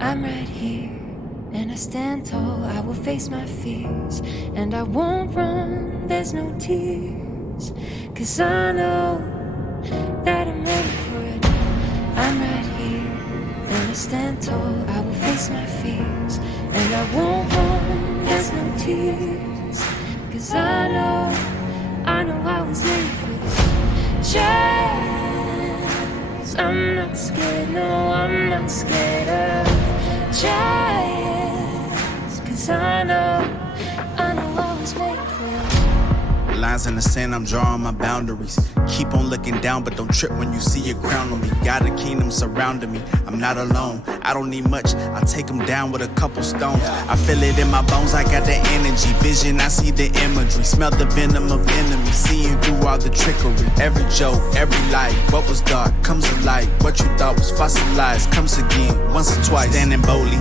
I'm right here, and I stand tall. I will face my fears, and I won't run, there's no tears. 'Cause I know that I'm ready for it. I'm right here, and I stand tall. I will face my fears, and I won't run, there's no tears. 'Cause I know I was made for this chance. I'm not scared, no, I'm not scared of chance. 'Cause I know I was made for it. Lines in the sand, I'm drawing my boundaries. Keep on looking down, but don't trip when you see a crown on me. Got a kingdom surrounding me, I'm not alone. I don't need much, I take them down with a couple stones. I feel it in my bones, I got the energy. Vision, I see the imagery. Smell the venom of enemies, seeing through all the trickery. Every joke, every lie, what was dark comes to light. What you thought was fossilized comes again, once or twice. Standing boldly,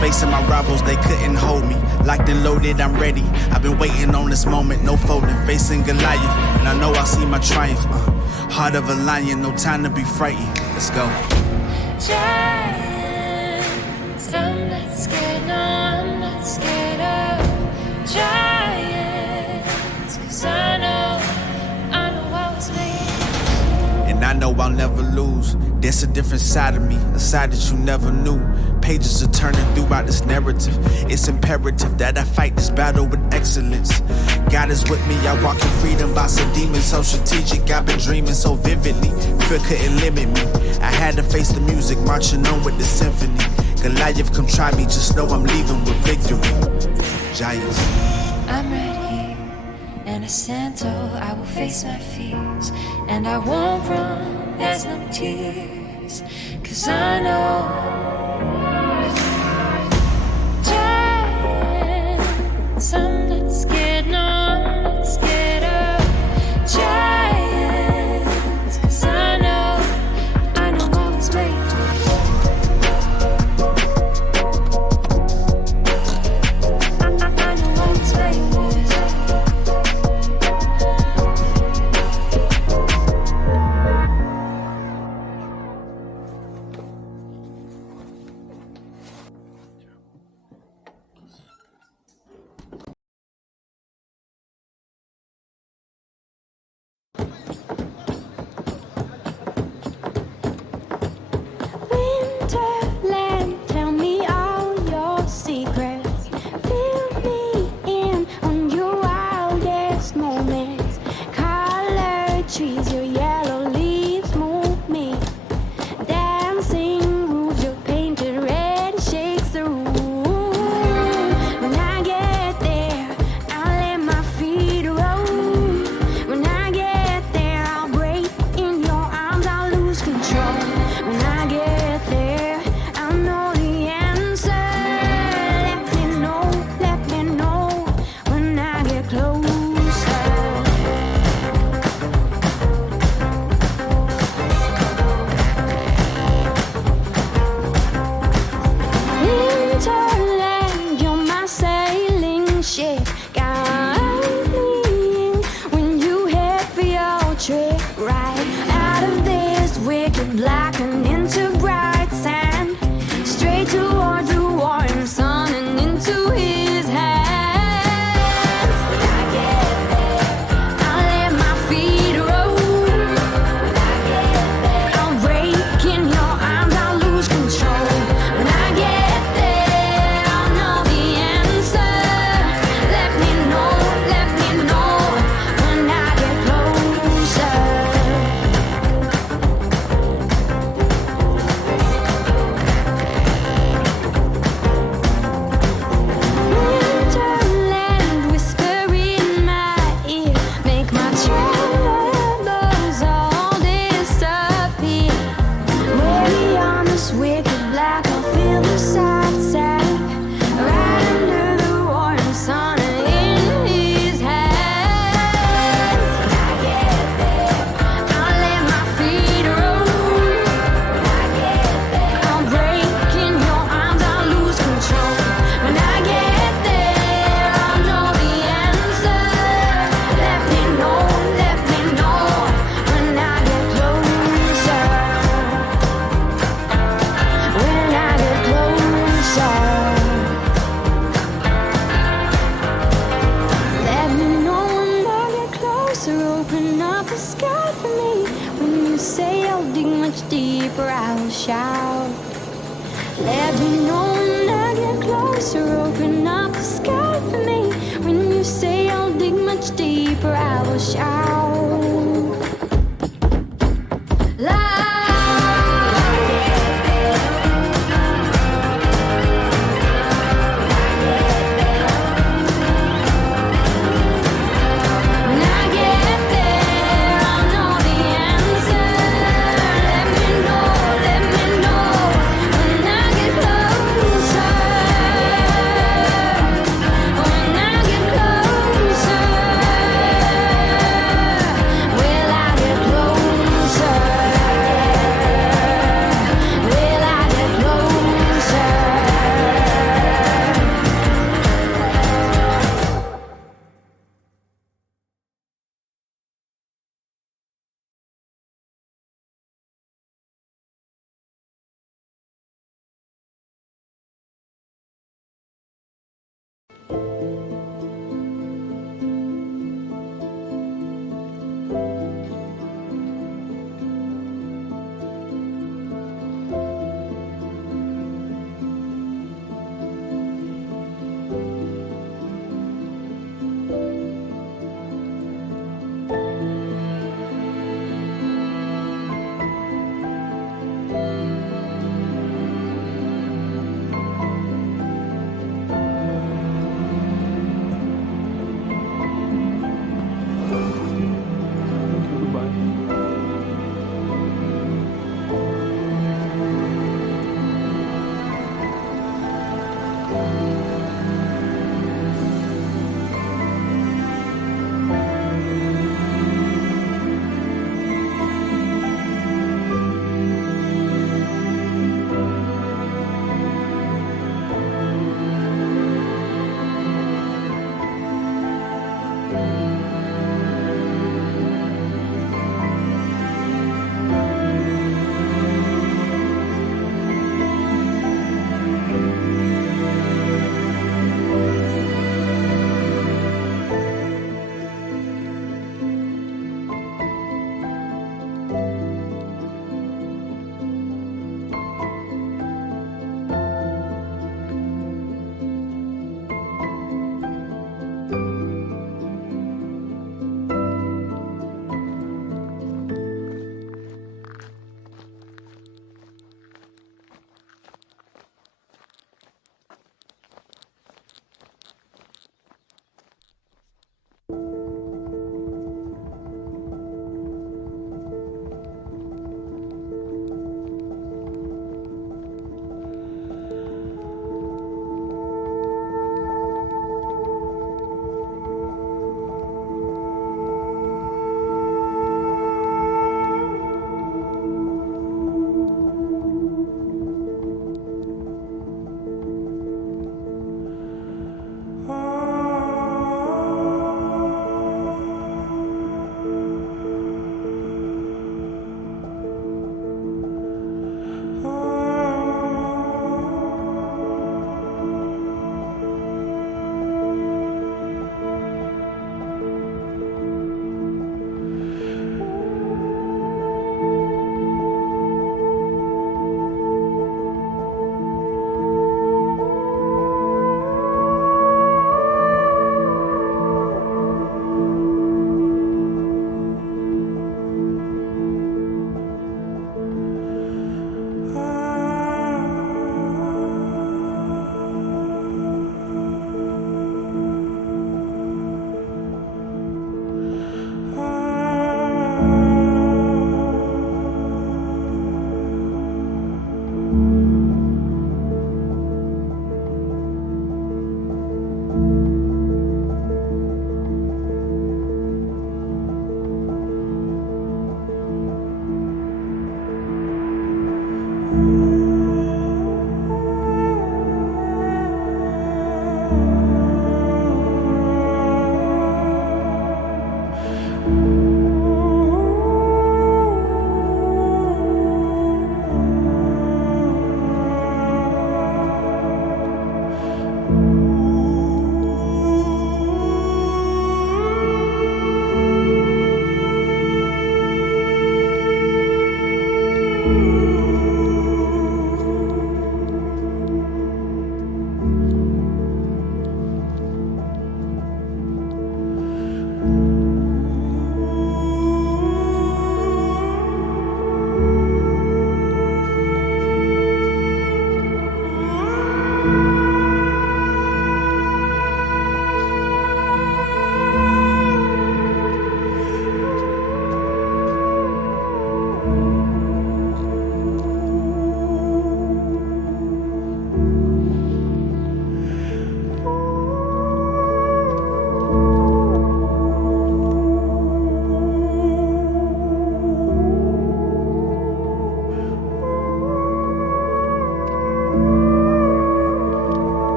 facing my rivals, they couldn't hold me. Locked and loaded, I'm ready. I've been waiting on this moment, no folding. Facing Goliath, and I know I see my triumph. Heart of a lion, no time to be frightened. Let's go. Giants, I'm not scared, no, I'm not scared of giants. 'Cause I know I was made. And I know I'll never lose. There's a different side of me, a side that you never knew. Pages are turning throughout this narrative. It's imperative that I fight this battle with excellence. God is with me, I walk in freedom by some demons. So strategic, I've been dreaming so vividly. Fear couldn't limit me. I had to face the music, marching on with the symphony. Goliath, come try me, just know I'm leaving with victory. Giants. I'm right here, and I stand tall. I will face my fears, and I won't run, there's no tears. 'Cause I know giants, I'm not scared, no, I'm not scared of giants. 'Cause I know I was made for this. I was made for this. Let me know when I get closer. Open up the sky for me. When you say I'll dig much deeper, I will shout.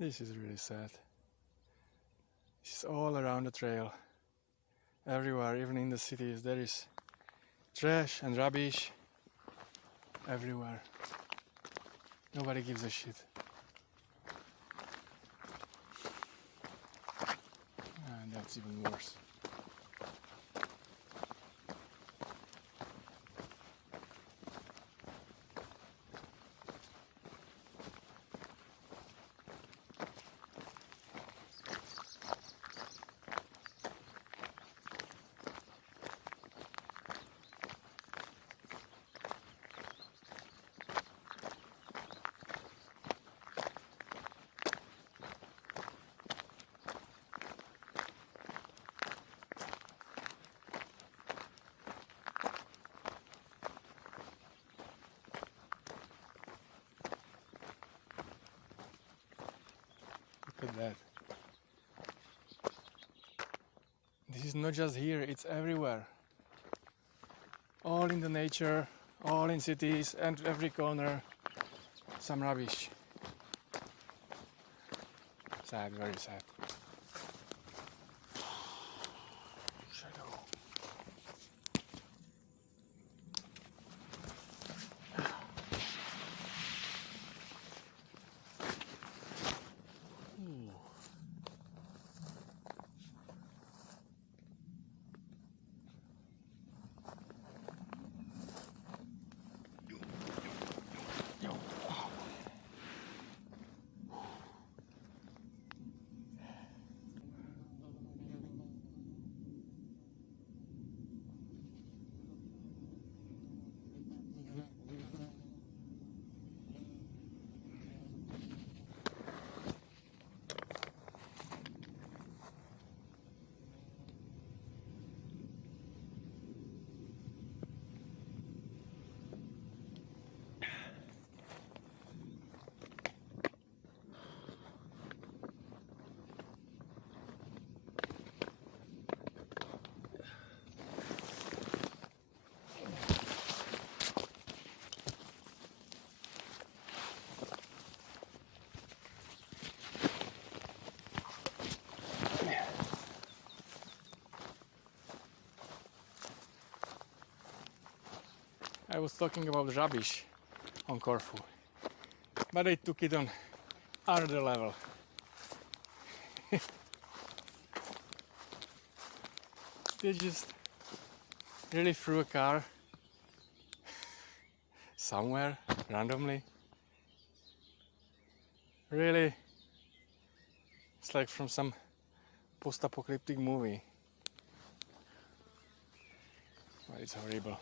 This is really sad. It's all around the trail. Everywhere, even in the cities, there is trash and rubbish everywhere. Nobody gives a shit. And that's even worse. Look at that. This is not just here, it's everywhere. All in the nature, all in cities, and every corner, some rubbish. Sad, very sad. Shadow. Ooh. I was talking about rubbish on Corfu, but I took it on another level. They just really threw a car somewhere randomly. Really, it's like from some post-apocalyptic movie. But it's horrible.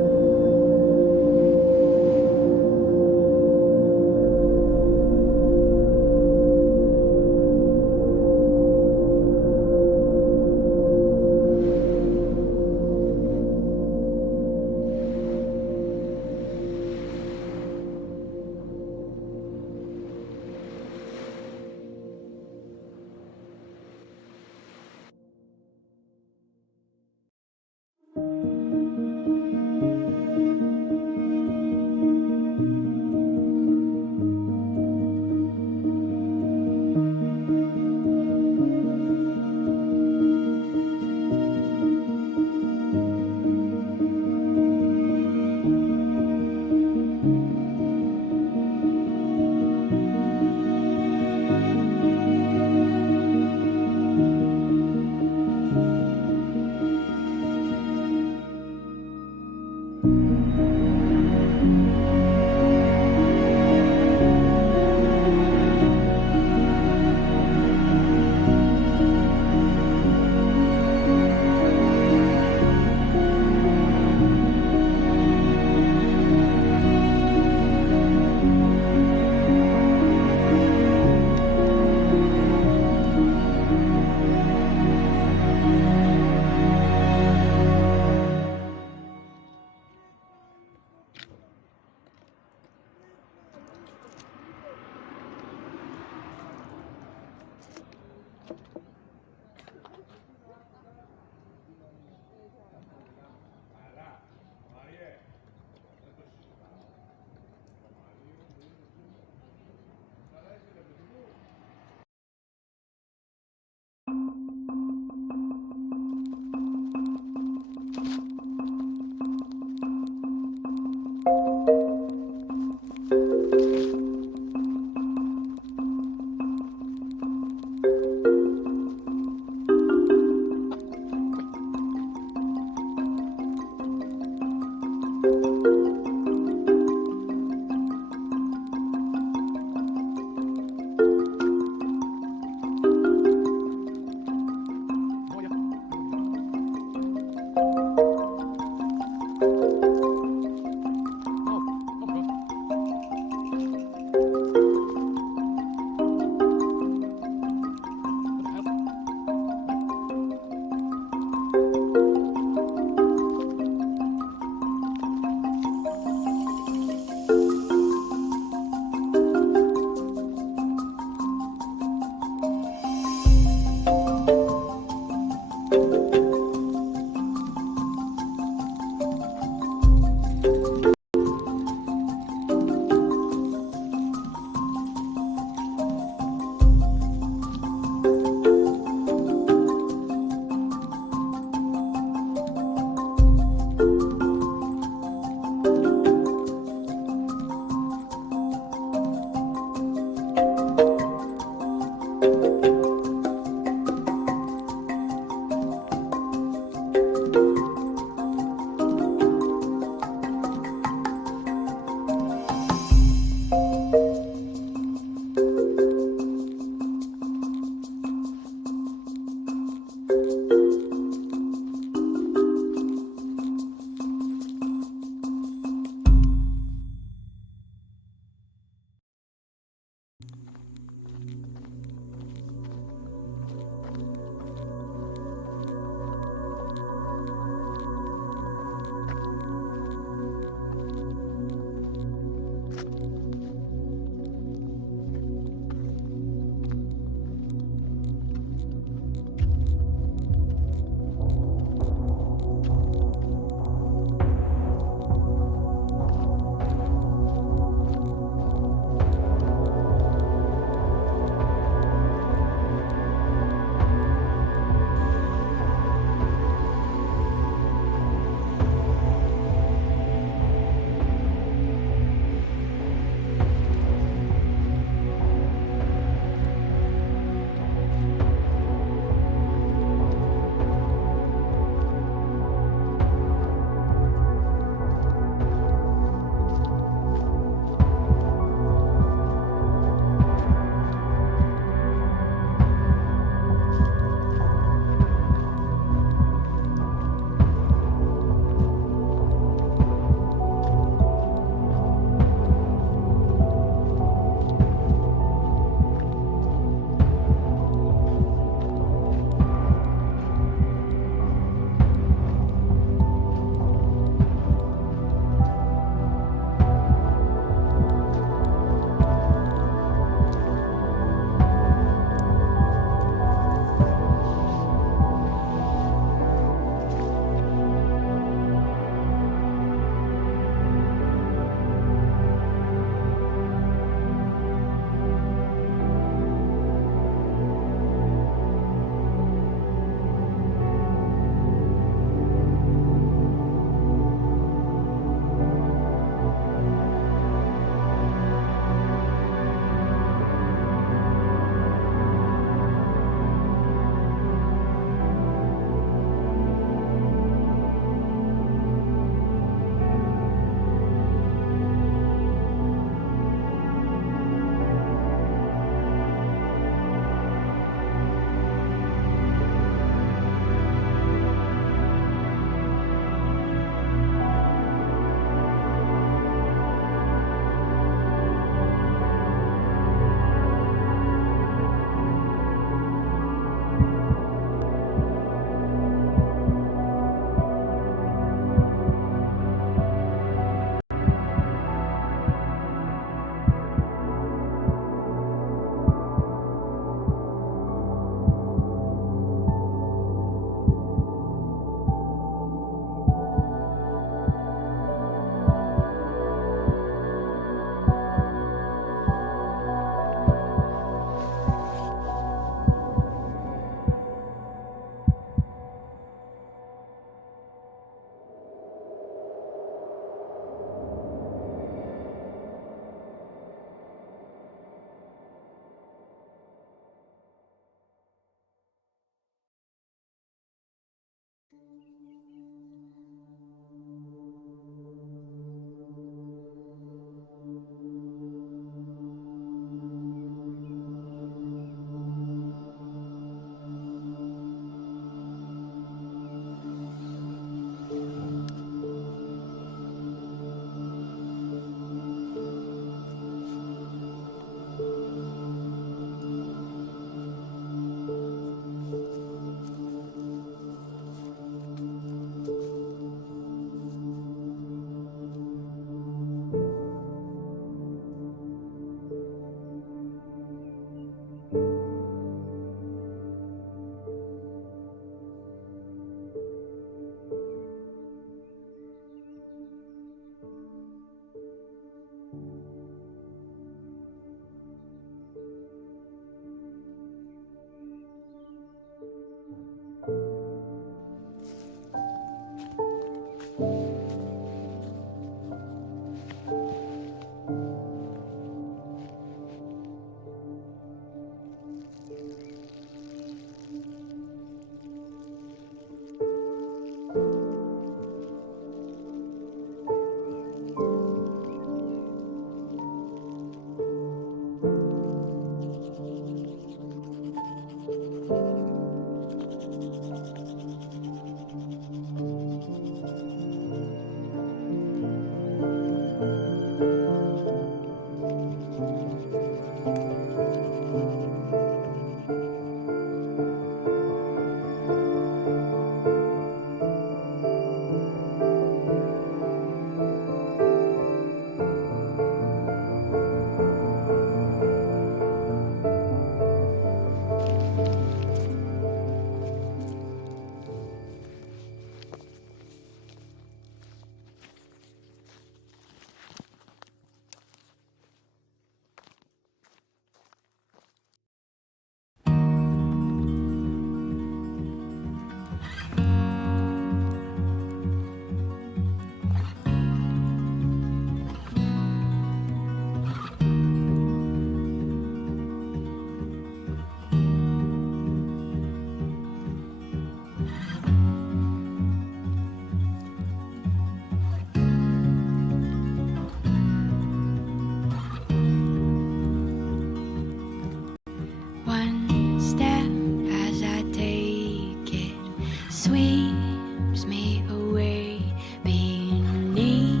sweeps me away beneath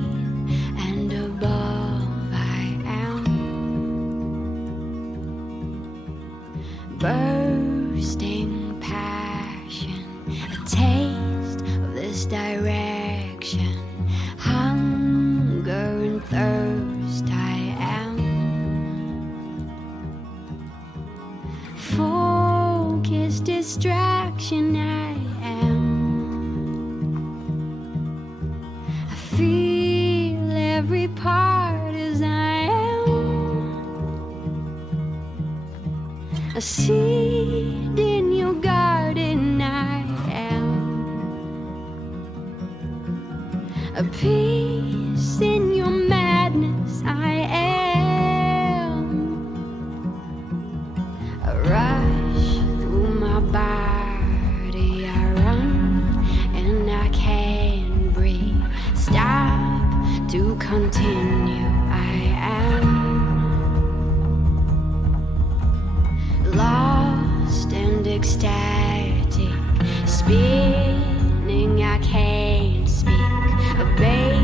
and above I am bursting passion, a taste of this direction, hunger and thirst I am, focused distraction I am, I feel every part as I am, a seed in your garden I am, a piece in your madness I am, a rush through my body I run and I can't breathe, stop to continue I am lost and ecstatic, spinning I can't speak, a baby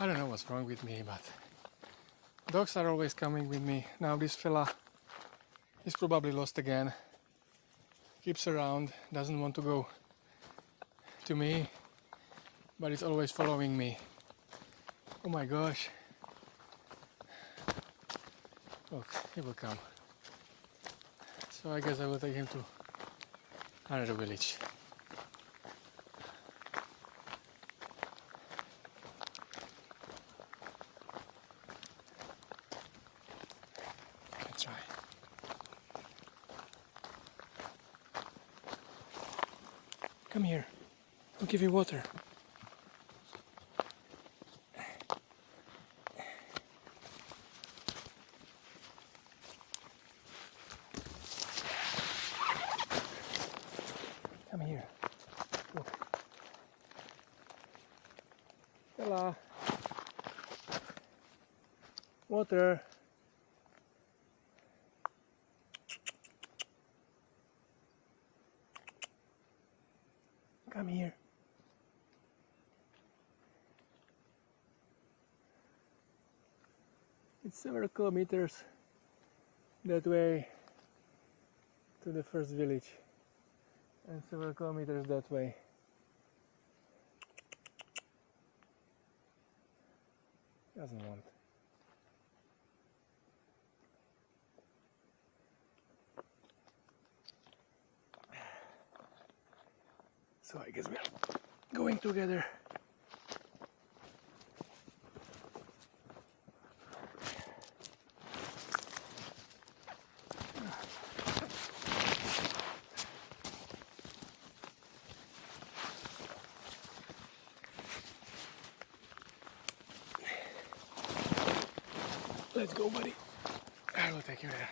I don't know what's wrong with me, but dogs are always coming with me. Now this fella is probably lost again. Keeps around, doesn't want to go to me, but it's always following me. Oh my gosh. Look, he will come. So I guess I will take him to another village. Let's try. Come here. I'll give you water. Come here. Look. Bella. Water. Come here. It's several kilometers that way to the first village and several kilometers that way. Doesn't want. So I guess we're going together. Let's go, buddy. I will take you there.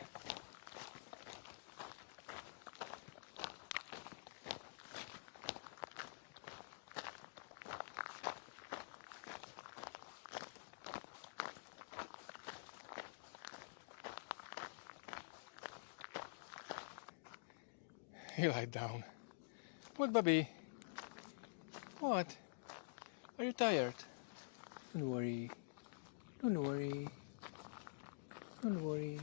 He lied down. What, Bubby? What? Are you tired? Don't worry. Don't worry. Don't worry.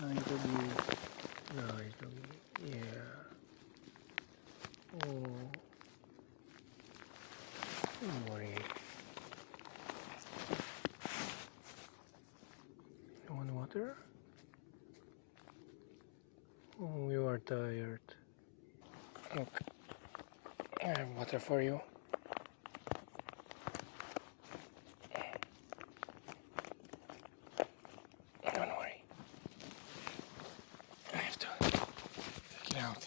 Nice doggy. Nice doggy. Yeah. Oh. Don't worry. You want water? water? Oh, you are tired. Look, I have water for you. Don't worry. I have to take it out.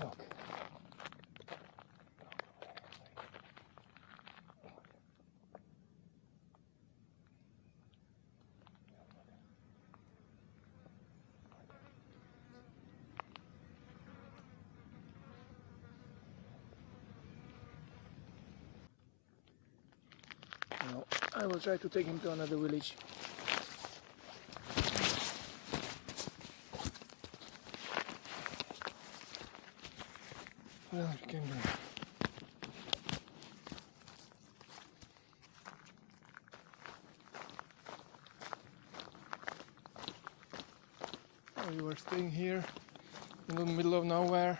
Look. No, I will try to take him to another village. Well, you can do it. Oh, you are staying here in the middle of nowhere.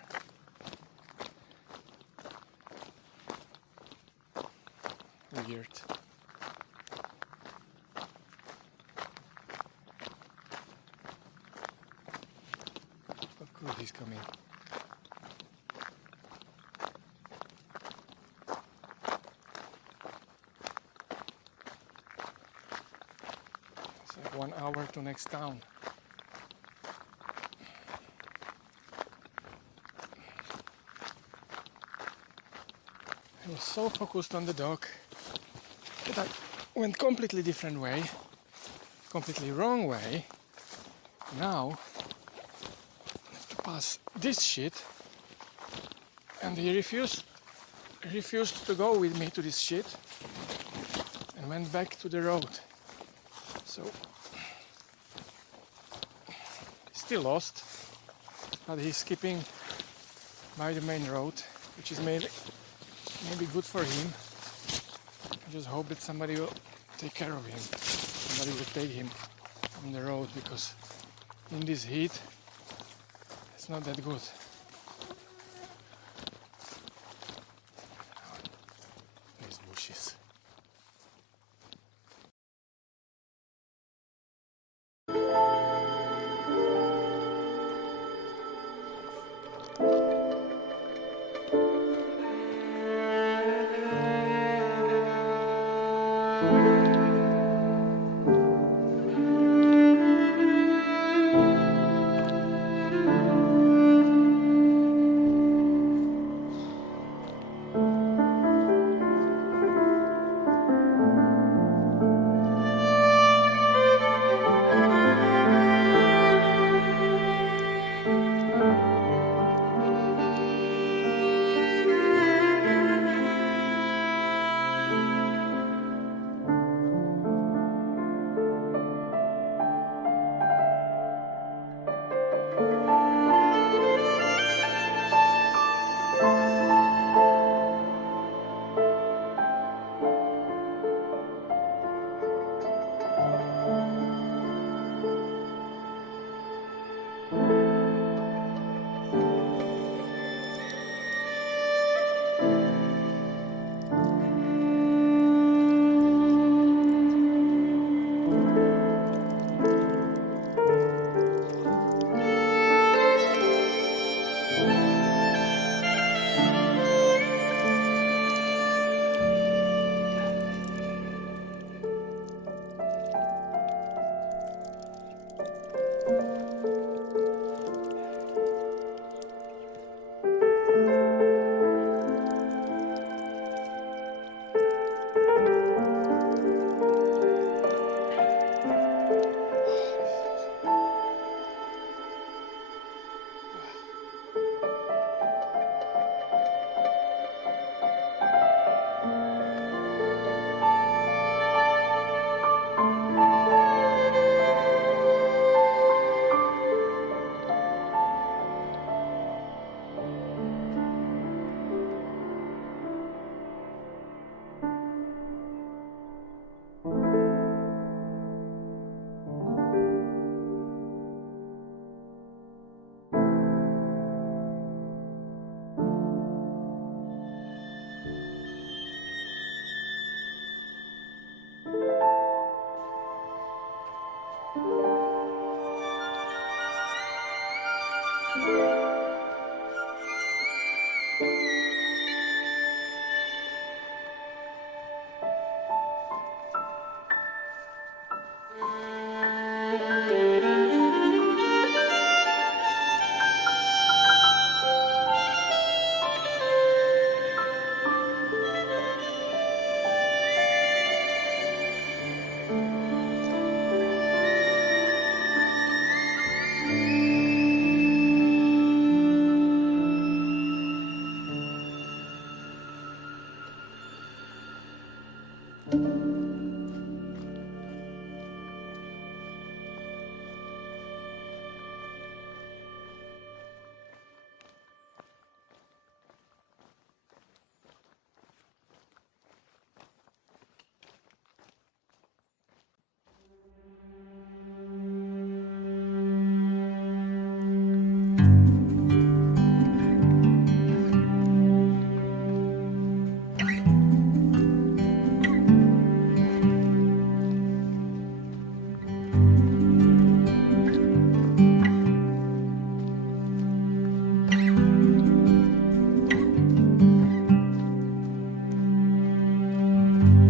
Weird. Of course he's coming. It's like 1 hour to next town. I was so focused on the dog that I went completely different way, completely wrong way. Now I have to pass this shit, and he refused to go with me to this shit and went back to the road. So he's still lost, but he's skipping by the main road, which is maybe good for him. I just hope that somebody will take care of him. Somebody will take him from the road, because in this heat it's not that good. These bushes.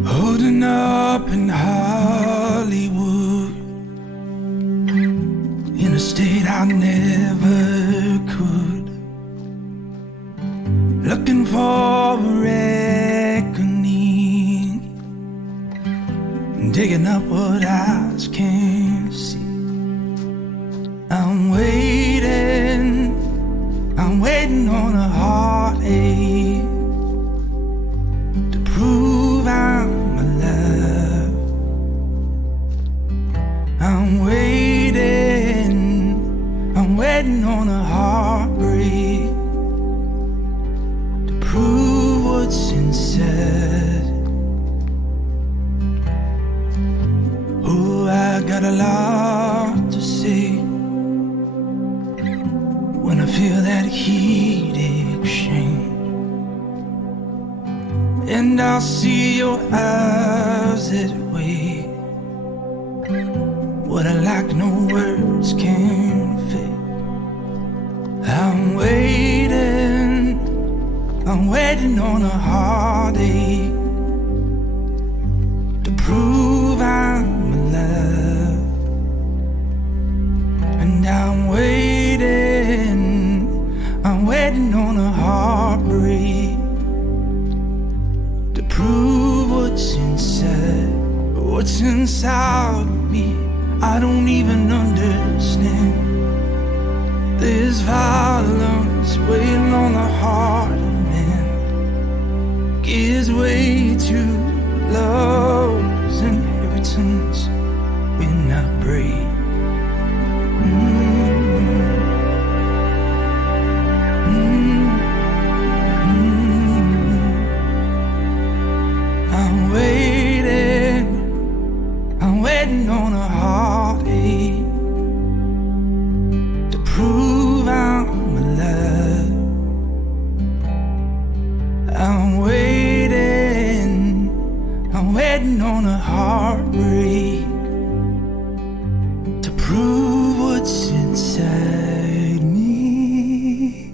Holding up in Hollywood, in a state I never could, looking for a reckoning, digging up what eyes can't see. I'm waiting on a heartache to prove I'm alive. I'm waiting on a heartbreak to prove what's inside. Oh, I got a lot to say when I feel that heat exchange, and I'll see your eyes that way. What I lack, no words can fit. I'm waiting on a heartache to prove I'm alive. And I'm waiting on a heartbreak to prove what's inside. What's inside of me, I don't even understand. There's violence waiting on the heart of man. Gives way to love's inheritance when I break. I'm waiting on a heartache to prove I'm alive. I'm waiting on a heartbreak to prove what's inside me.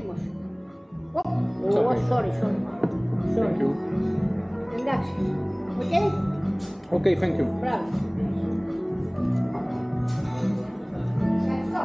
έτοιμος. Sorry. Thank you. Εντάξει. Οκ. Okay, thank you. Μπράβο. Ευχαριστώ.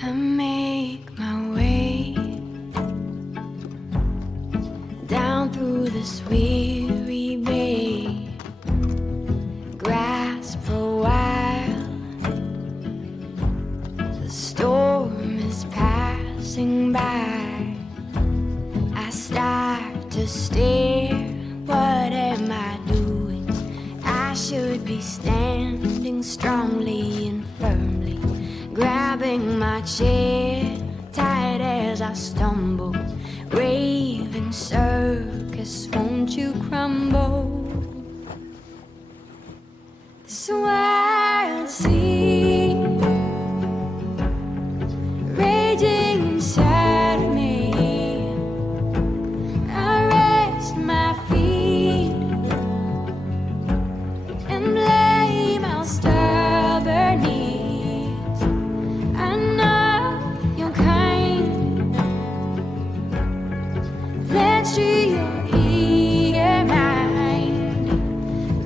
I make my way down through this weary bay, grasp for a while. The storm is passing by. I start to stare. What am I doing? I should be standing strongly and firmly, grabbing my chair tight as I stumble. Raving circus, won't you crumble? This wild sea raging inside of me. I rest my feet and blame our stubborn needs. I know you're kind. Let's see your eager mind.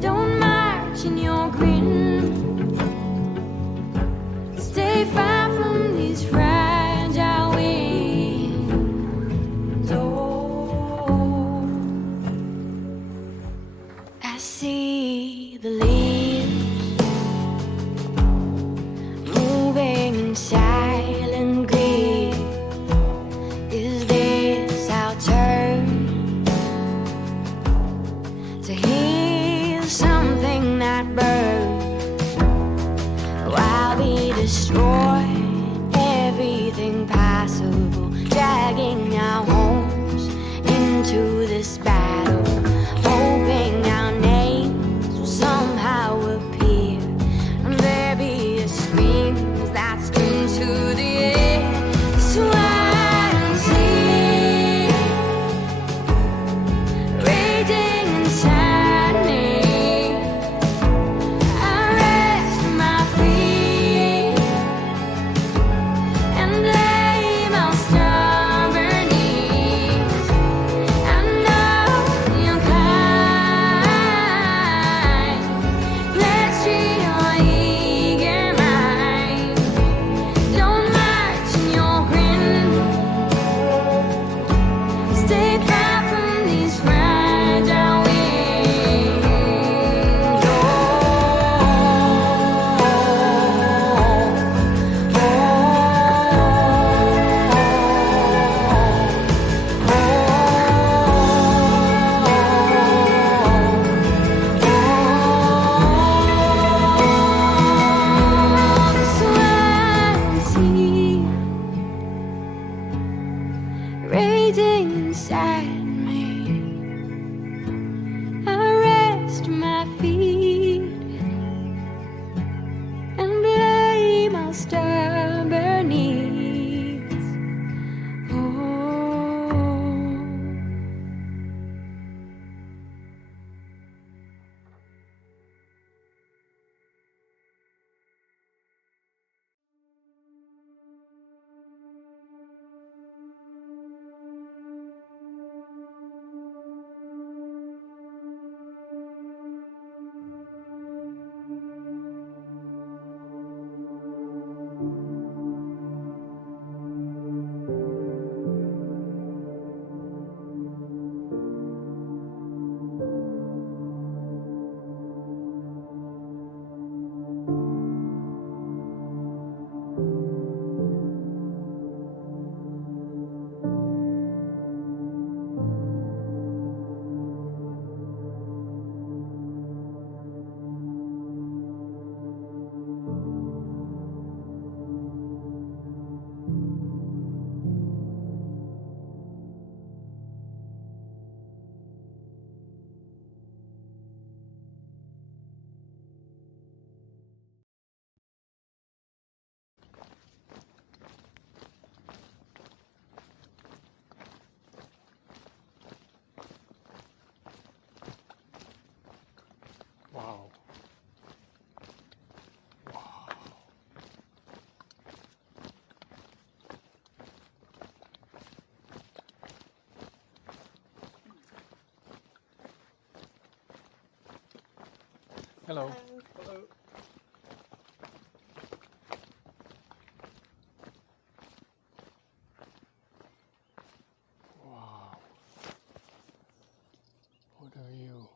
Don't march in your grin. Stay far from these fragile winds. Oh, I see the leaves moving in silent grief. Is this our turn to heal something that burns? Hello. Hello. Wow. What are you?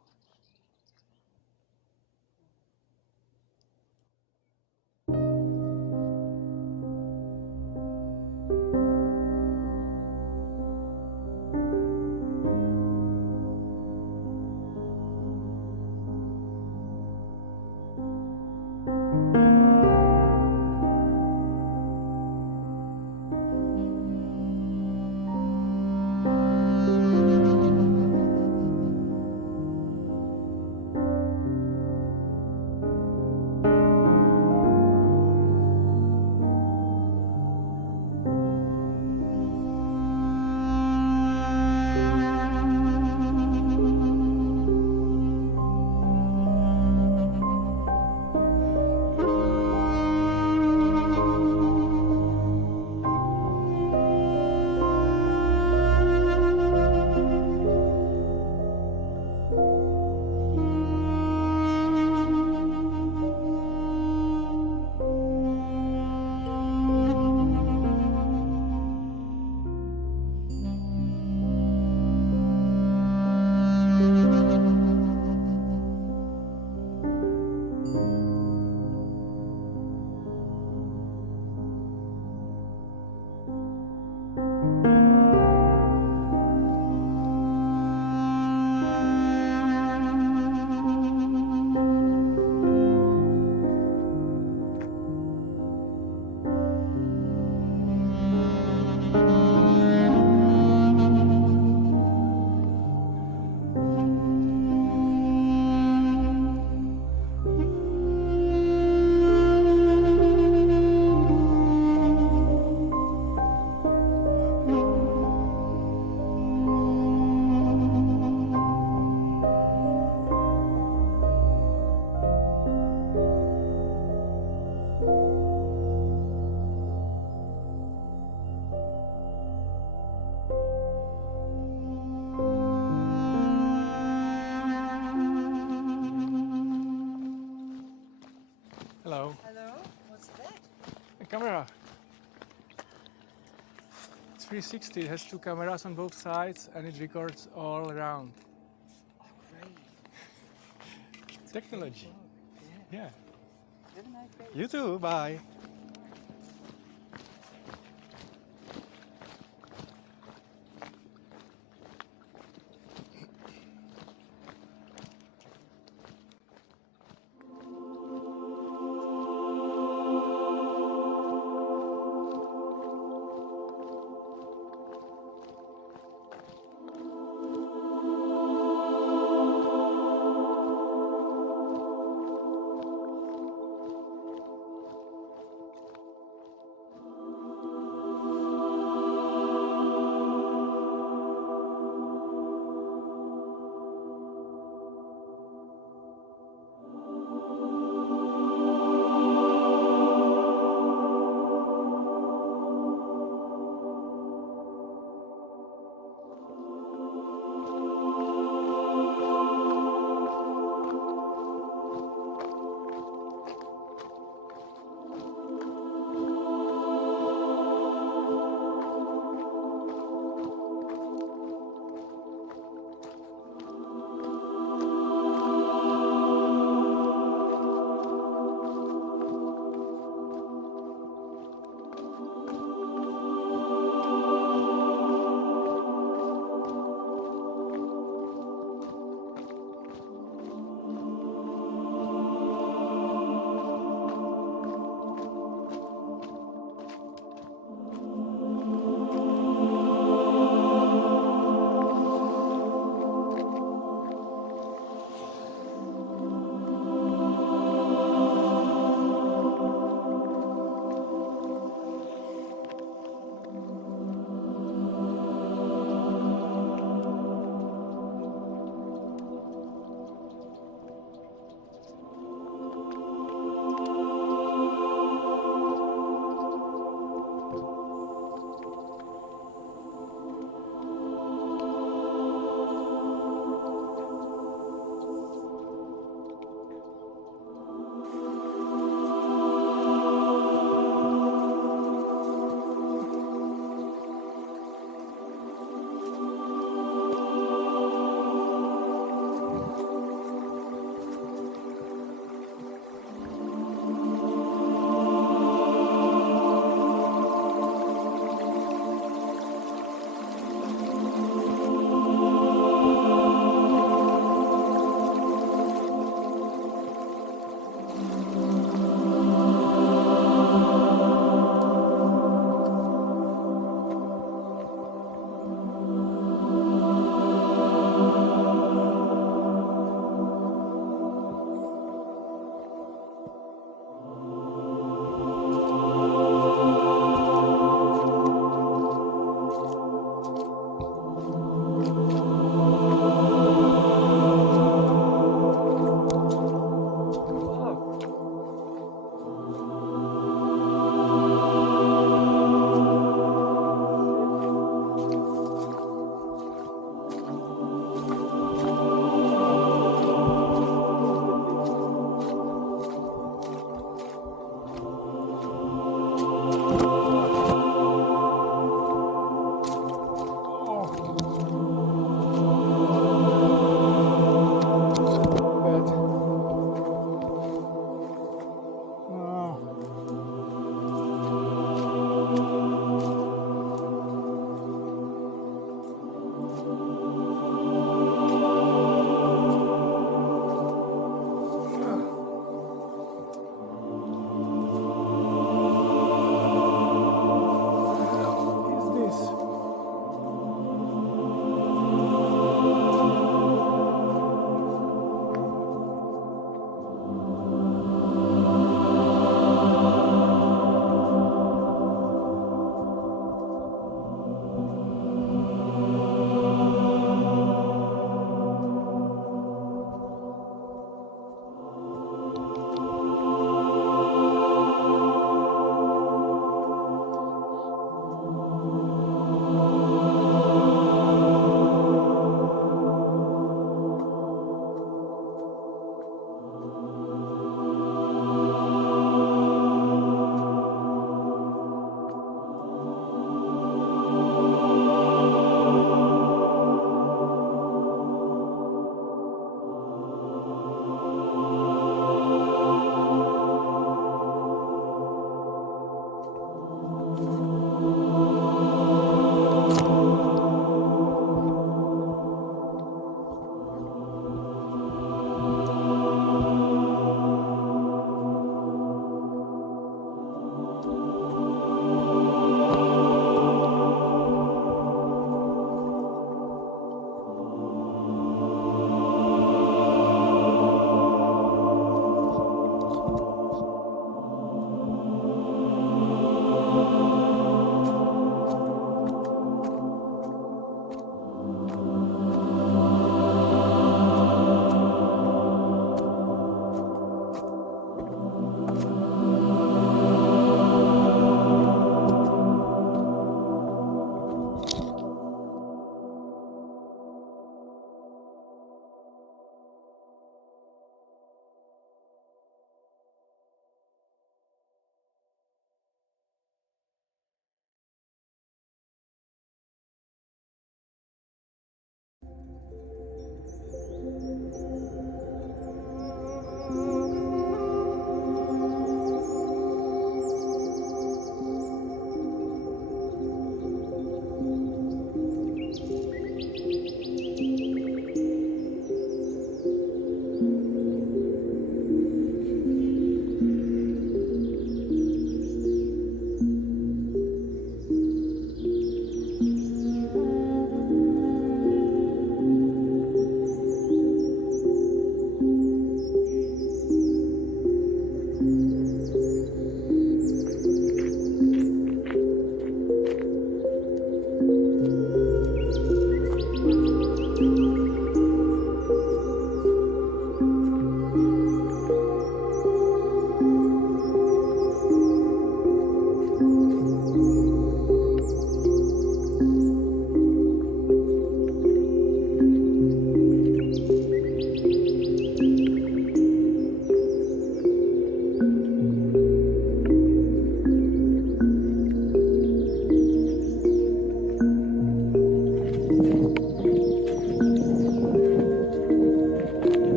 Hello. Hello, what's that? A camera. It's 360. It has two cameras on both sides and it records all around. Oh, great. Technology. Yeah. Yeah. Have a nice day. You too. Bye.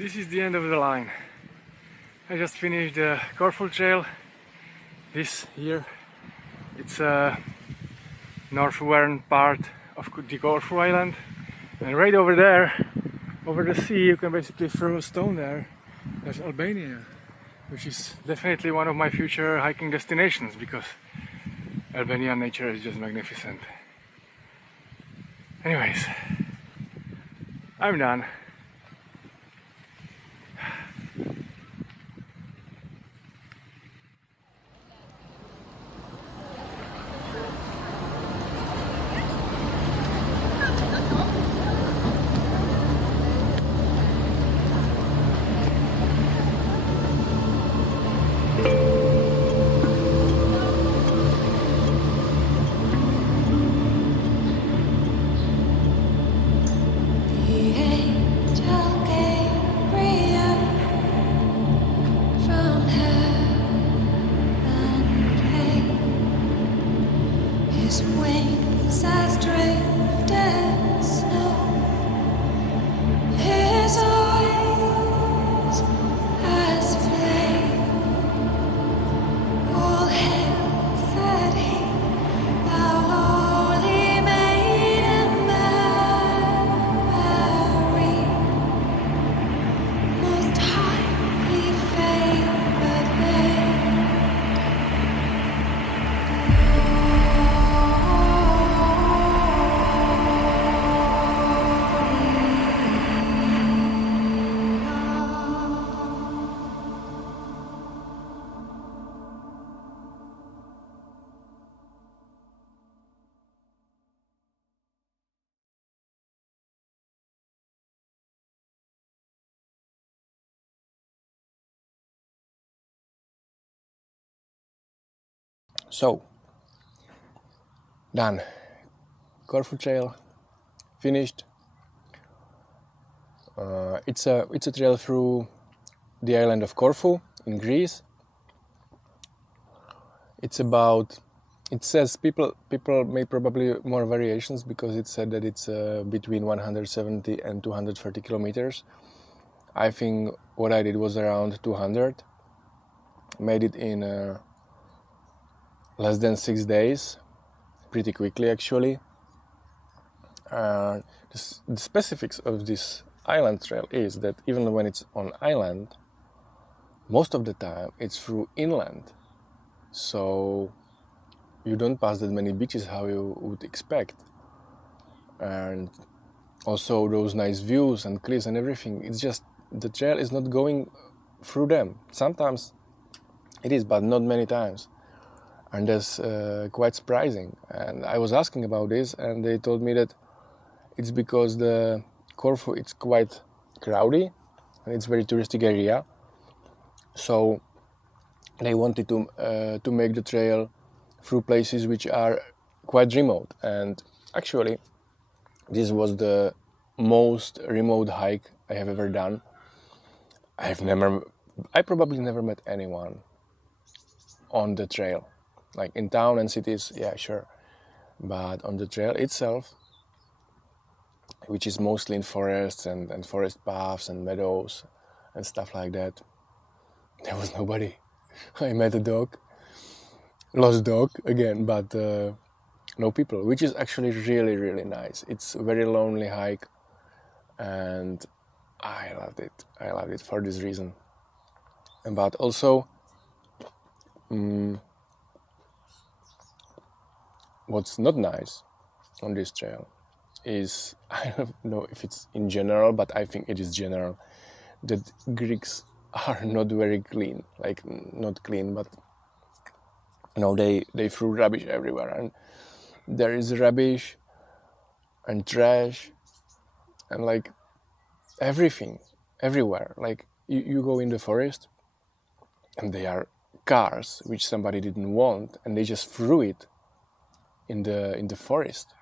This is the end of the line. I just finished the Corfu Trail this year. It's a northwestern part of the Corfu Island, and right over there, over the sea, you can basically throw a stone there. There's Albania, which is definitely one of my future hiking destinations because Albanian nature is just magnificent. Anyways, I'm done. The angel Gabriel from heaven came. His wings as drifted snow, his eyes as flame. All hail, said he, thou lowly maiden Mary, most highly favored maid. So, done. Corfu Trail finished. It's a trail through the island of Corfu in Greece. It says people make probably more variations because it said that it's between 170 and 230 kilometers. I think what I did was around 200. Made it in less than 6 days, pretty quickly actually. The specifics of this island trail is that even when it's on island, most of the time it's through inland, so you don't pass that many beaches how you would expect, and also those nice views and cliffs and everything. It's just the trail is not going through them. Sometimes it is, but not many times, and that's quite surprising. And I was asking about this, and they told me that it's because the Corfu, it's quite crowded and it's very touristic area, so they wanted to make the trail through places which are quite remote. And actually this was the most remote hike I have ever done. I probably never met anyone on the trail, like in town and cities, yeah, sure, but on the trail itself, which is mostly in forests and forest paths and meadows and stuff like that, there was nobody. I met a dog, lost dog again, but no people, which is actually really, really nice. It's a very lonely hike, and I loved it. I loved it for this reason. But also, what's not nice on this trail is, I don't know if it's in general, but I think it is general, that Greeks are not very clean. Like, not clean, but they threw rubbish everywhere, and there is rubbish and trash and like everything everywhere. Like you go in the forest and there are cars which somebody didn't want, and they just threw it in the forest.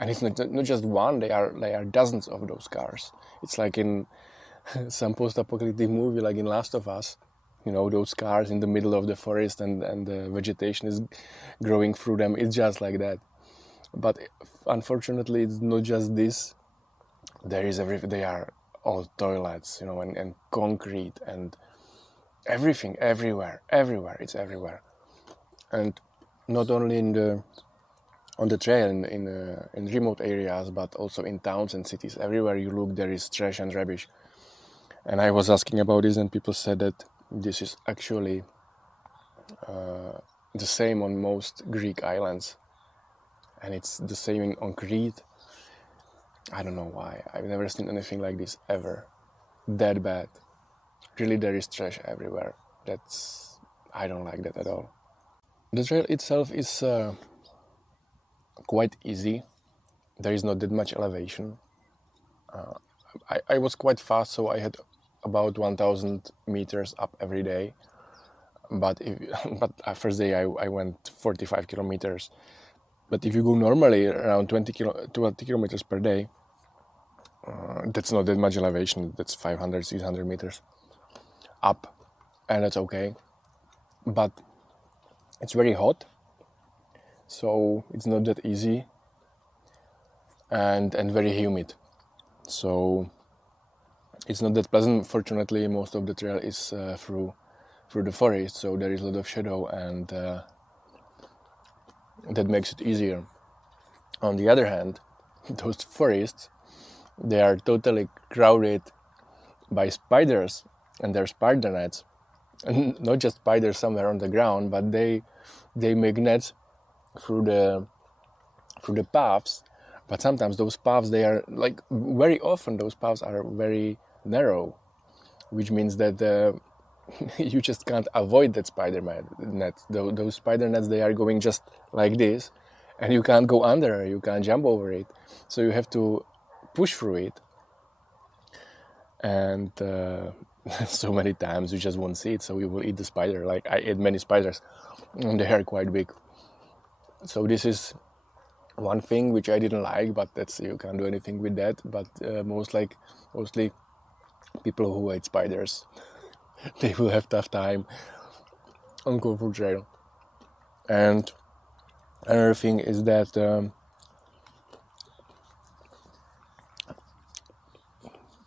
And it's not just one, there are dozens of those cars. It's like in some post-apocalyptic movie, like in Last of Us, those cars in the middle of the forest, and the vegetation is growing through them. It's just like that. But unfortunately, it's not just this. There is they are old toilets, you know, and concrete and everything, everywhere, it's everywhere. And not only on the trail in remote areas, but also in towns and cities. Everywhere you look, there is trash and rubbish. And I was asking about this, and people said that this is actually the same on most Greek islands, and it's the same on Crete. I don't know why. I've never seen anything like this ever. That bad. Really, there is trash everywhere. I don't like that at all. The trail itself is quite easy. There is not that much elevation. I was quite fast, so I had about 1,000 meters up every day. But first day I went 45 kilometers. But if you go normally around 20 kilometers per day, that's not that much elevation. That's 500, 600 meters up, and that's okay. But it's very hot, so it's not that easy, and very humid. So it's not that pleasant. Fortunately, most of the trail is through the forest, so there is a lot of shadow, and that makes it easier. On the other hand, those forests, they are totally crowded by spiders and their spider nets, and not just spiders somewhere on the ground, but they make nets through the paths. But sometimes those paths, they are like, very often those paths are very narrow, which means that you just can't avoid that spider net. Those spider nets, they are going just like this, and you can't go under, you can't jump over it, so you have to push through it. And so many times you just won't see it, so you will eat the spider. Like, I ate many spiders, and they are quite big. So this is one thing which I didn't like, but you can't do anything with that. But mostly people who hate spiders, they will have tough time on Corfu Trail. And another thing is that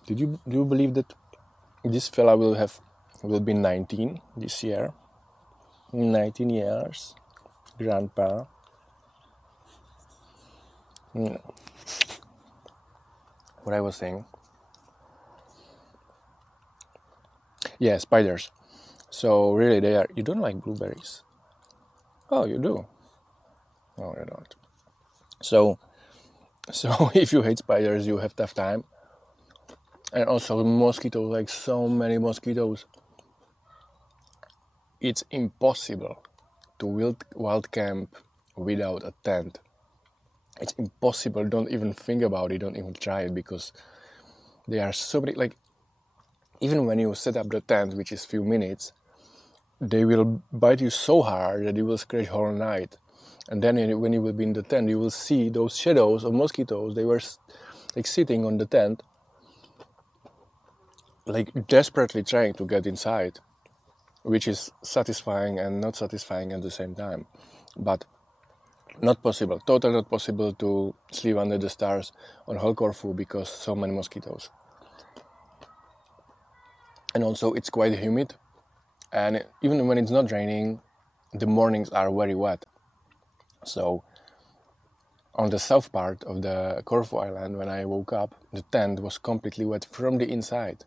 do you believe that this fella will be 19 this year? 19 years, grandpa. What I was saying. Yeah, spiders. So really, you don't like blueberries? Oh, you do? No, you don't. So if you hate spiders, you have tough time. And also mosquitoes, like so many mosquitoes. It's impossible to wild camp without a tent. It's impossible. Don't even think about it. Don't even try it, because there are so many, like, even when you set up the tent, which is few minutes, they will bite you so hard that you will scratch whole night. And then when you will be in the tent, you will see those shadows of mosquitoes. They were like sitting on the tent, like desperately trying to get inside, which is satisfying and not satisfying at the same time. But not possible, totally not possible to sleep under the stars on whole Corfu, because so many mosquitoes. And also it's quite humid, and even when it's not raining, the mornings are very wet. So on the south part of the Corfu island, when I woke up, the tent was completely wet from the inside.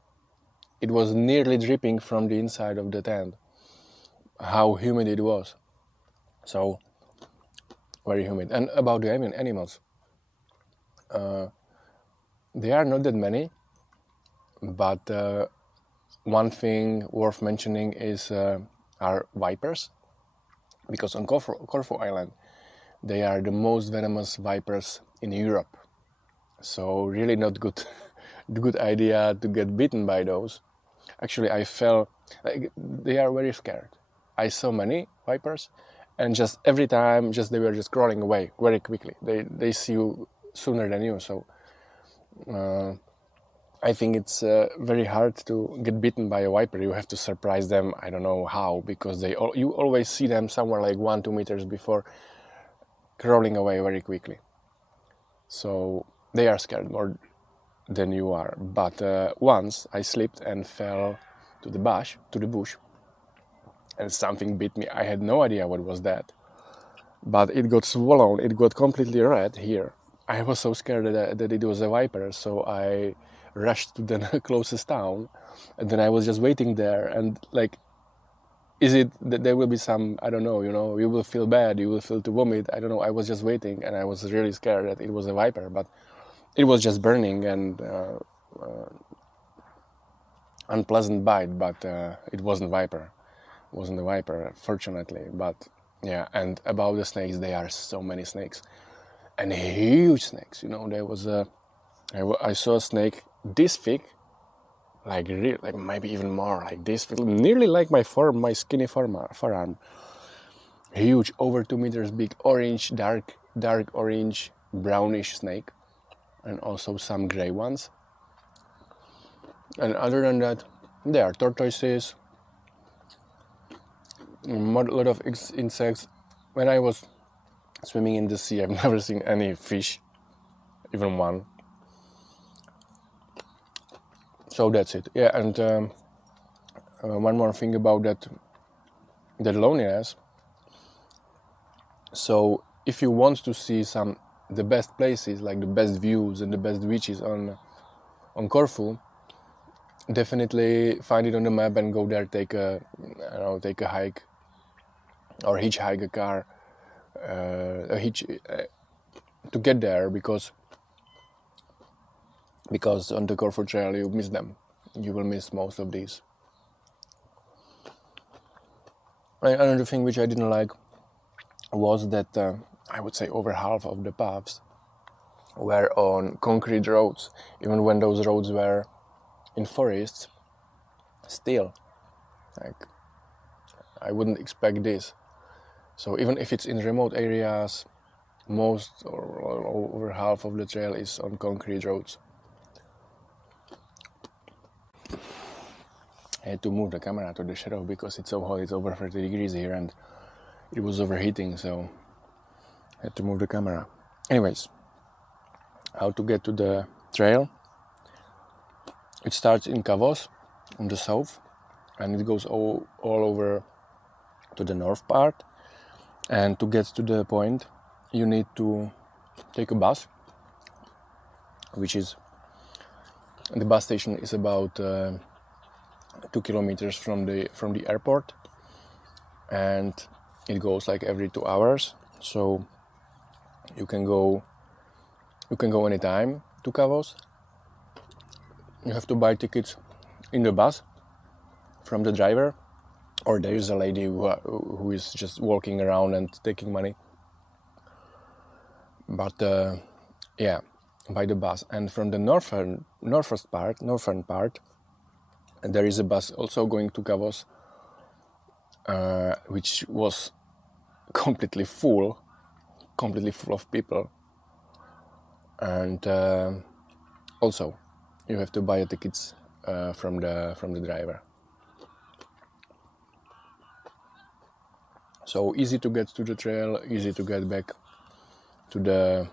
It was nearly dripping from the inside of the tent, how humid it was. So very humid. And about the animals, there are not that many, but one thing worth mentioning is are vipers, because on Corfu Island, they are the most venomous vipers in Europe. So really not good idea to get bitten by those. Actually, I felt like they are very scared. I saw many vipers, and just every time, they were just crawling away very quickly. They see you sooner than you. So I think it's very hard to get bitten by a viper. You have to surprise them. I don't know how, because you always see them somewhere like 1-2 meters before crawling away very quickly. So they are scared more. than you are. But once I slipped and fell to the bush, and something bit me. I had no idea what was that, but it got swollen. It got completely red here. I was so scared that it was a viper, so I rushed to the closest town, and then I was just waiting there. And like, is it that there will be some, I don't know, you will feel bad, you will feel to vomit, I don't know. I was just waiting, and I was really scared that it was a viper, but it was just burning and unpleasant bite, but it wasn't viper. It wasn't a viper, fortunately. But yeah, and about the snakes, there are so many snakes, and huge snakes. There was I saw a snake this thick, like maybe even more, like this, nearly like my skinny forearm. Huge, over 2 meters big, orange, dark orange, brownish snake, and also some gray ones. And other than that, there are tortoises, a lot of insects. When I was swimming in the sea, I've never seen any fish, even one. So that's it. Yeah, and one more thing about that loneliness. So if you want to see the best places, like the best views and the best beaches on Corfu, definitely find it on the map and go there. Take a hike, or hitchhike a car, to get there, because on the Corfu Trail you miss them. You will miss most of these. And another thing which I didn't like was that I would say over half of the paths were on concrete roads, even when those roads were in forests. Still, like, I wouldn't expect this. So even if it's in remote areas, most or over half of the trail is on concrete roads. I had to move the camera to the shadow because it's so hot. It's over 30 degrees here and it was overheating, so I had to move the camera. Anyways, how to get to the trail? It starts in Kavos on the south, and it goes all over to the north part. And to get to the point, you need to take a bus, the bus station is about 2 kilometers from the airport, and it goes like every 2 hours. So you can go anytime to Kavos. You have to buy tickets in the bus from the driver, or there is a lady who is just walking around and taking money. But yeah, by the bus. And from the northern part, there is a bus also going to Kavos, which was completely full of people. And also you have to buy tickets from the driver. So easy to get to the trail, easy to get back to the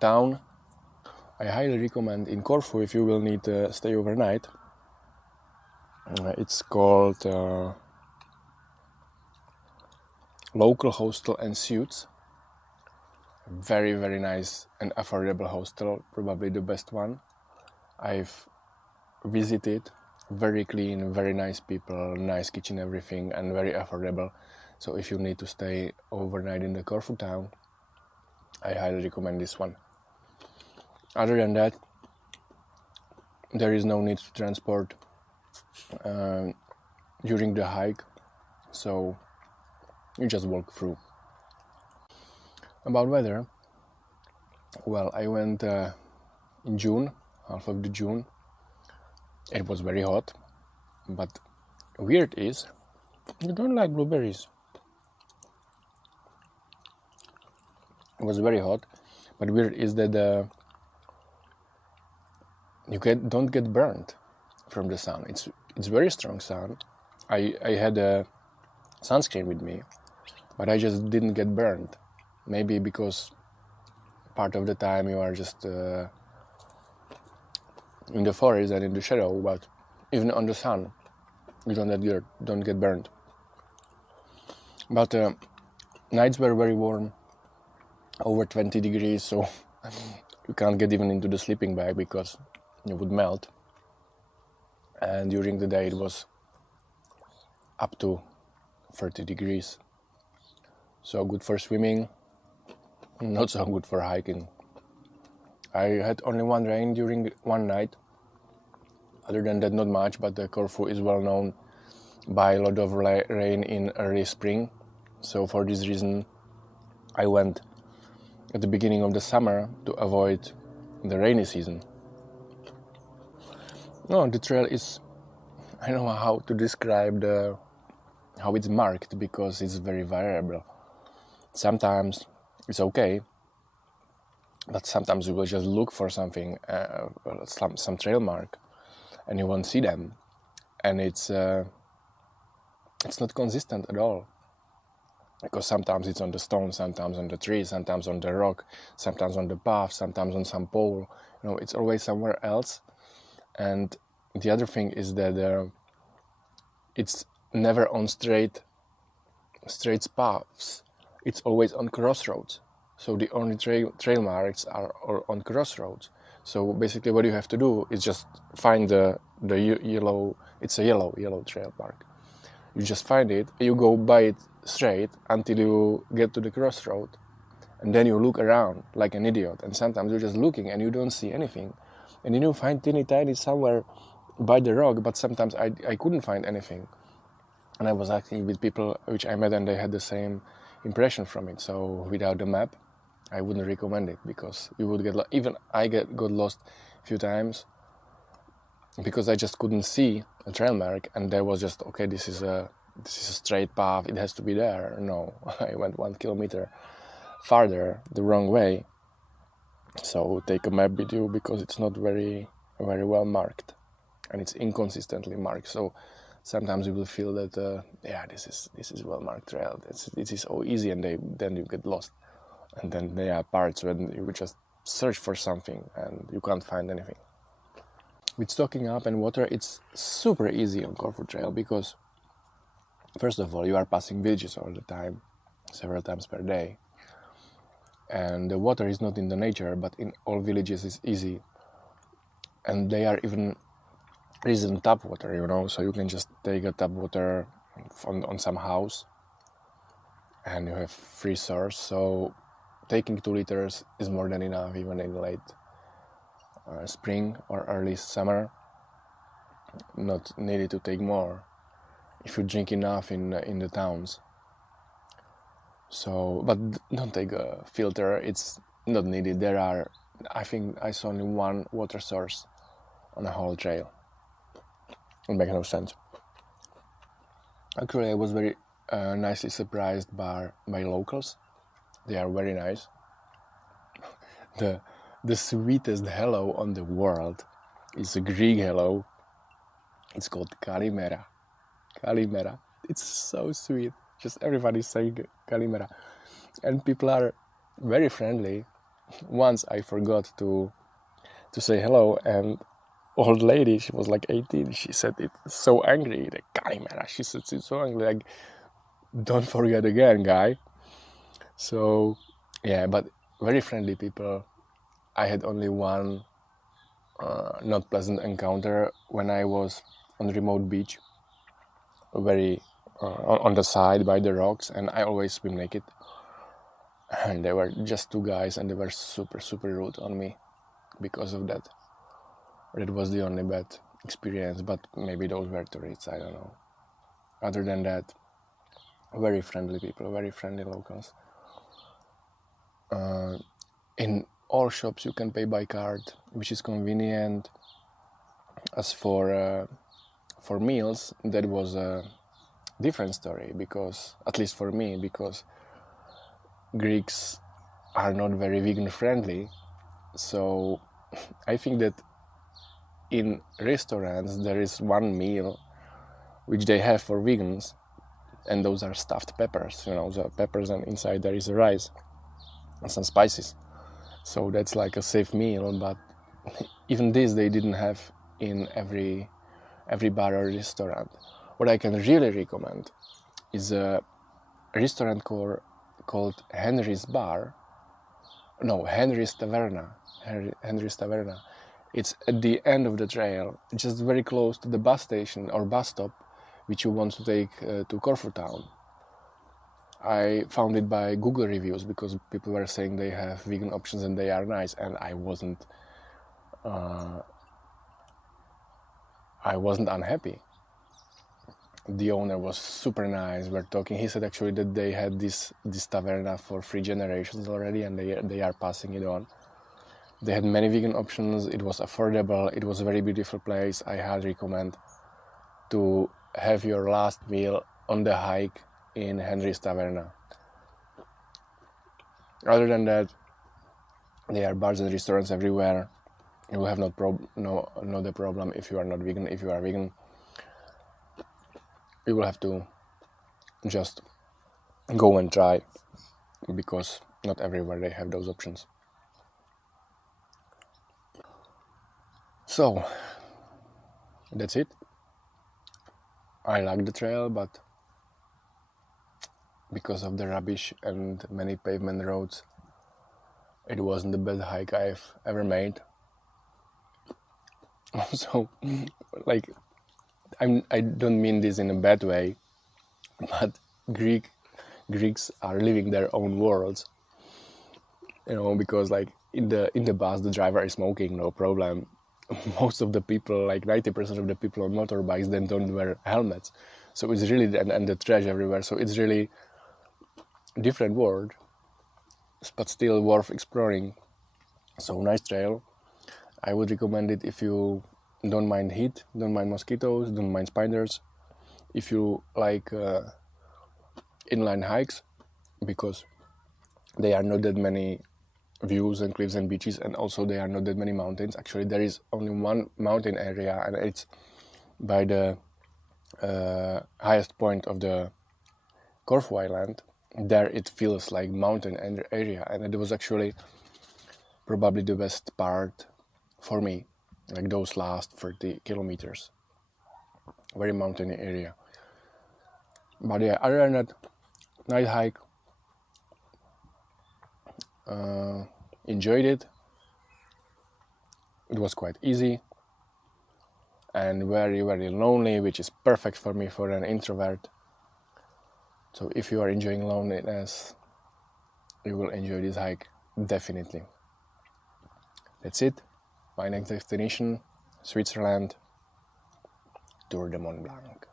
town. I highly recommend in Corfu, if you will need to stay overnight. It's called Local Hostel and Suites. Very, very nice and affordable hostel, probably the best one I've visited. Very clean, very nice people, nice kitchen, everything, and very affordable. So if you need to stay overnight in the Corfu town, I highly recommend this one. Other than that, there is no need to transport during the hike, so you just walk through. About weather, well, I went in June, half of the June. It was very hot, but weird is, you don't like blueberries. It was very hot, but weird is that you don't get burned from the sun. It's very strong sun. I had a sunscreen with me, but I just didn't get burned. Maybe because part of the time you are just in the forest and in the shadow, but even on the sun, you don't get burned. But nights were very warm, over 20 degrees, so you can't get even into the sleeping bag because you would melt. And during the day it was up to 30 degrees. So good for swimming, not so good for hiking. I had only one rain during one night. Other than that, not much, but the Corfu is well known by a lot of rain in early spring. So for this reason, I went at the beginning of the summer to avoid the rainy season. No, the trail is, I don't know how to describe how it's marked, because it's very variable. Sometimes it's okay, but sometimes you will just look for something, some trail mark, and you won't see them, and it's not consistent at all. Because sometimes it's on the stone, sometimes on the tree, sometimes on the rock, sometimes on the path, sometimes on some pole. It's always somewhere else. And the other thing is that it's never on straight paths. It's always on crossroads. So the only trail marks are on crossroads. So basically what you have to do is just find the yellow, it's a yellow trail mark. You just find it, you go by it straight until you get to the crossroad, and then you look around like an idiot, and sometimes you're just looking and you don't see anything, and then you find tiny somewhere by the rock, but sometimes I couldn't find anything, and I was asking with people which I met and they had the same impression from it. So without the map I wouldn't recommend it, because you would get even I got lost a few times because I just couldn't see a trail mark, and there was just, okay, this is a straight path, it has to be there. No, I went 1 kilometer farther the wrong way. So take a map with you, because it's not very well marked, and it's inconsistently marked. So sometimes you will feel that this is well marked trail, this is so easy, and then you get lost, and then there are parts when you just search for something and you can't find anything. With stocking up and water, it's super easy on Corfu Trail, because first of all, you are passing villages all the time, several times per day, and the water is not in the nature, but in all villages is easy, and they are even reason tap water, so you can just take a tap water on some house, and you have free source. So taking 2 liters is more than enough, even in late spring or early summer. Not needed to take more if you drink enough in the towns. So, but don't take a filter, it's not needed. I think I saw only one water source on a whole trail. It makes no sense. Actually, I was very nicely surprised by locals. They are very nice. The sweetest hello on the world is a Greek hello. It's called Kalimera. Kalimera. It's so sweet. Just everybody's saying Kalimera. And people are very friendly. Once I forgot to say hello, and old lady, she was like 18, she said it so angry, like Kalimera. She said it so angry, like, don't forget again, guy. So yeah, but very friendly people. I had only one not pleasant encounter when I was on the remote beach, very on the side by the rocks, and I always swim naked, and there were just 2 guys, and they were super rude on me because of that. That was the only bad experience, but maybe those were tourists, I don't know. Other than that, very friendly people, very friendly locals. In all shops you can pay by card, which is convenient. As for meals, that was a different story, because, at least for me, because Greeks are not very vegan friendly. So I think that in restaurants there is one meal which they have for vegans, and those are stuffed peppers, the peppers, and inside there is rice and some spices. So that's like a safe meal, but even this they didn't have in every bar or restaurant. What I can really recommend is a restaurant called Henry's Taverna. Henry's Taverna. It's at the end of the trail, just very close to the bus station or bus stop, which you want to take to Corfu town. I found it by Google reviews because people were saying they have vegan options and they are nice, and I wasn't unhappy. The owner was super nice. We're talking. He said actually that they had this taverna for 3 generations already, and they are passing it on. They had many vegan options. It was affordable. It was a very beautiful place. I highly recommend to have your last meal on the hike in Henry's Taverna. Other than that, there are bars and restaurants everywhere. You will have no the problem if you are not vegan. If you are vegan, you will have to just go and try, because not everywhere they have those options. So that's it. I like the trail, but because of the rubbish and many pavement roads, it wasn't the best hike I've ever made. So, like, I don't mean this in a bad way, but Greeks are living their own worlds, because like in the bus the driver is smoking, no problem. Most of the people, like 90% of the people on motorbikes, then don't wear helmets, so it's really and the trash everywhere. So it's really different world, but still worth exploring. So nice trail. I would recommend it if you don't mind heat, don't mind mosquitoes, don't mind spiders, if you like inline hikes, because there are not that many views and cliffs and beaches, and also there are not that many mountains. Actually, there is only one mountain area, and it's by the highest point of the Corfu Island. There it feels like mountain area, and it was actually probably the best part for me, like those last 30 kilometers. Very mountainy area. But yeah, other than that, night hike. Enjoyed it. It was quite easy and very, very lonely, which is perfect for me, for an introvert. So if you are enjoying loneliness, you will enjoy this hike, definitely. That's it. My next destination, Switzerland, Tour de Mont Blanc.